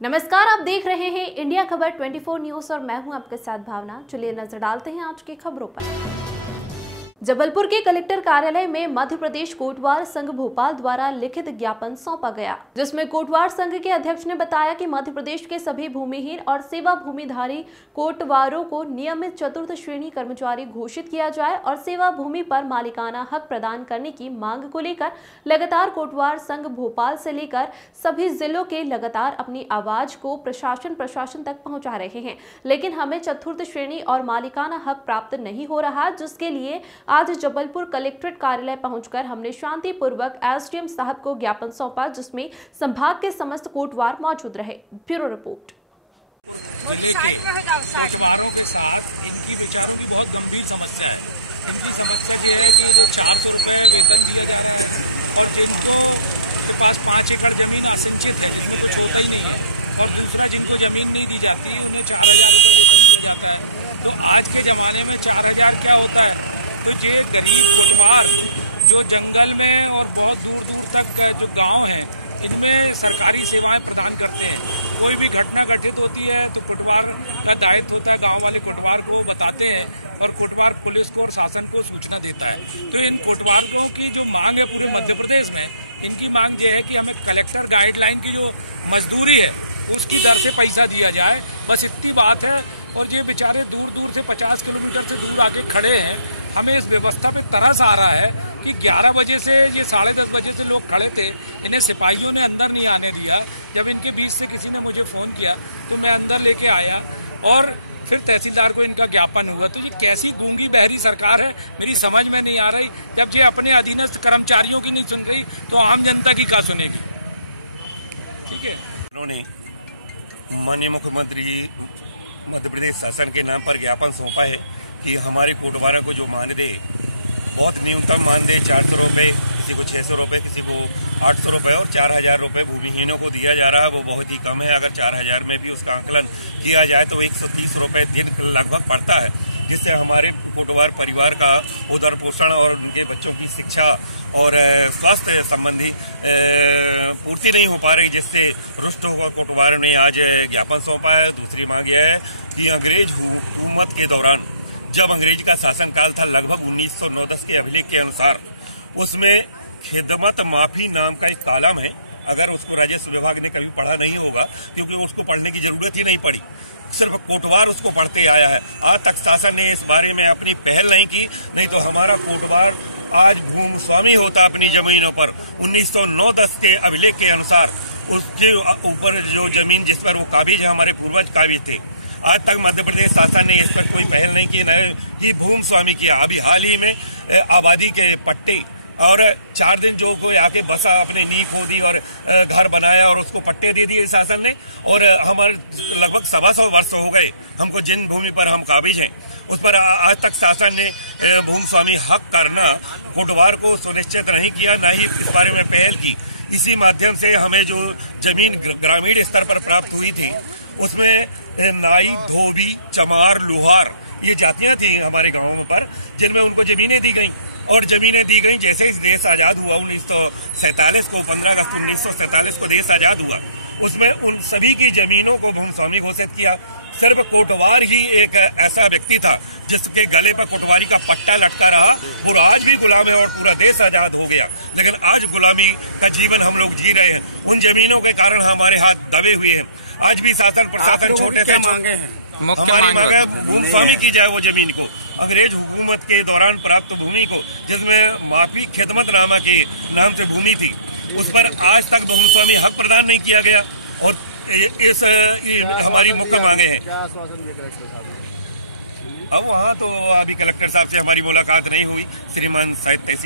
नमस्कार, आप देख रहे हैं इंडिया खबर 24 न्यूज और मैं हूं आपके साथ भावना। चलिए नजर डालते हैं आज की खबरों पर। जबलपुर के कलेक्टर कार्यालय में मध्य प्रदेश कोटवार संघ भोपाल द्वारा लिखित ज्ञापन सौंपा गया, जिसमें कोटवार संघ के अध्यक्ष ने बताया कि मध्य प्रदेश के सभी भूमिहीन और सेवा भूमिधारी कोटवारों को नियमित चतुर्थ श्रेणी कर्मचारी घोषित किया जाए और सेवा भूमि पर मालिकाना हक प्रदान करने की मांग को लेकर लगातार कोटवार संघ भोपाल से लेकर सभी जिलों के लगातार अपनी आवाज को प्रशासन तक पहुंचा रहे हैं, लेकिन हमें चतुर्थ श्रेणी और मालिकाना हक प्राप्त नहीं हो रहा, जिसके लिए आज जबलपुर कलेक्ट्रेट कार्यालय पहुंचकर हमने शांतिपूर्वक एसडीएम साहब को ज्ञापन सौंपा, जिसमें संभाग के समस्त कोटवार मौजूद रहे। Bureau report. कोटवारों के साथ इनकी बेचारों की बहुत गंभीर समस्या है। इनकी समस्या ये है कि 400 रुपए वेतन दिए जा रहे हैं और जिनको के पास 5 एकड़ जमीन असिंचित है, जिसमें कुछ होता ही नहीं है, और दूसरा जिनको जमीन नहीं दी जाती है उन्हें 4000 रुपये वेतन मिल जाता है। तो आज के जमाने में 4000 क्या होता है? तो ये गरीब परिवार जो जंगल में और बहुत दूर दूर तक जो गांव हैं, इनमें सरकारी सेवाएं प्रदान करते हैं। कोई भी घटना घटित होती है तो कोटवार का दायित्व होता है, गांव वाले कोटवार को बताते हैं और कोटवार पुलिस को और शासन को सूचना देता है। तो इन कोटवारों की जो मांग है पूरे मध्य प्रदेश में, इनकी मांग ये है कि हमें कलेक्टर गाइडलाइन की जो मजदूरी है उसकी दर से पैसा दिया जाए, बस इतनी बात है। और ये बेचारे दूर दूर से 50 किलोमीटर से दूर आके खड़े हैं। हमें इस व्यवस्था पे तरस आ रहा है कि 11 बजे से ये 10:30 बजे से लोग खड़े थे, इन्हें सिपाहियों ने अंदर नहीं आने दिया। जब इनके बीच से किसी ने मुझे फोन किया तो मैं अंदर लेके आया और फिर तहसीलदार को इनका ज्ञापन हुआ। तो ये कैसी गूंगी बहरी सरकार है, मेरी समझ में नहीं आ रही। जब ये अपने अधीनस्थ कर्मचारियों की नहीं सुन रही तो आम जनता की क्या सुनेगी? ठीक है, उन्होंने माननीय मुख्यमंत्री मध्य प्रदेश शासन के नाम पर ज्ञापन सौंपा है कि हमारे कोटवारों को जो मानदेय, बहुत न्यूनतम मानदेय 400 रुपये, किसी को 600 रुपये, किसी को 800 रुपये और 4000 रुपये भूमिहीनों को दिया जा रहा है, वो बहुत ही कम है। अगर 4000 में भी उसका आंकलन किया जाए तो 130 रुपये दिन लगभग पड़ता है, जिससे हमारे कोटवार परिवार का उदर पोषण और उनके बच्चों की शिक्षा और स्वास्थ्य संबंधी पूर्ति नहीं हो पा रही, जिससे रुष्ट हुआ कोटवारों ने आज ज्ञापन सौंपा है। दूसरी मांग यह है कि अंग्रेज हुकूमत के दौरान, जब अंग्रेज का शासनकाल था लगभग 1909-10 के अभिलेख के अनुसार, उसमें खिदमत माफी नाम का एक कालम है। अगर उसको राजस्व विभाग ने कभी पढ़ा नहीं होगा, क्योंकि उसको पढ़ने की जरूरत ही नहीं पड़ी, सिर्फ कोटवार उसको पढ़ते आया है। आज तक शासन ने इस बारे में अपनी पहल नहीं की, नहीं तो हमारा कोटवार आज भूमि स्वामी होता अपनी जमीनों पर। 1909-10 के अभिलेख के अनुसार उसके ऊपर जो जमीन जिस पर वो काबिज है, हमारे पूर्वज काबिज थे। आज तक मध्य प्रदेश शासन ने इस पर कोई पहल नहीं की, न ही भूमि स्वामी किया। अभी हाल ही में आबादी के पट्टे और 4 दिन जो कोई आके बसा, अपने नींव खोदी और घर बनाया और उसको पट्टे दे दिए शासन ने। और हमारे लगभग 125 वर्ष हो गए हमको जिन भूमि पर हम काबिज हैं, उस पर आज तक शासन ने भूमि स्वामी हक करना कोटवार को सुनिश्चित नहीं किया, न ही इस बारे में पहल की। इसी माध्यम से हमें जो जमीन ग्रामीण स्तर पर प्राप्त हुई थी, उसमें नाई, धोबी, चमार, लुहार, ये जातियां थी हमारे गांवों पर, जिनमें उनको जमीनें दी गई। और जमीनें दी गई जैसे इस देश आजाद हुआ 1947 को, 15 अगस्त 1947 को देश आजाद हुआ, उसमें उन सभी की जमीनों को भूमि स्वामी घोषित किया। सिर्फ कोटवार ही एक ऐसा व्यक्ति था जिसके गले पर कोटवारी का पट्टा लटका रहा, और आज भी गुलाम है और पूरा देश आजाद हो गया। लेकिन आज गुलामी का जीवन हम लोग जी रहे हैं, उन जमीनों के कारण हमारे हाथ दबे हुए हैं। आज भी शासन प्रशासन छोटे से मांगे हैं, हमारी मांग है भूमि स्वामी की जाए वो जमीन को, अंग्रेज हुकूमत के दौरान प्राप्त भूमि को, जिसमें माफी खिदमत नामा के नाम से भूमि थी, उस पर आज तक भूमि स्वामी हक प्रदान नहीं किया गया। और इस हमारी मुख्य मांगे हैं। क्या आश्वासन दिया कलेक्टर साहब? अब वहाँ तो अभी कलेक्टर साहब से हमारी मुलाकात नहीं हुई। श्रीमान शायद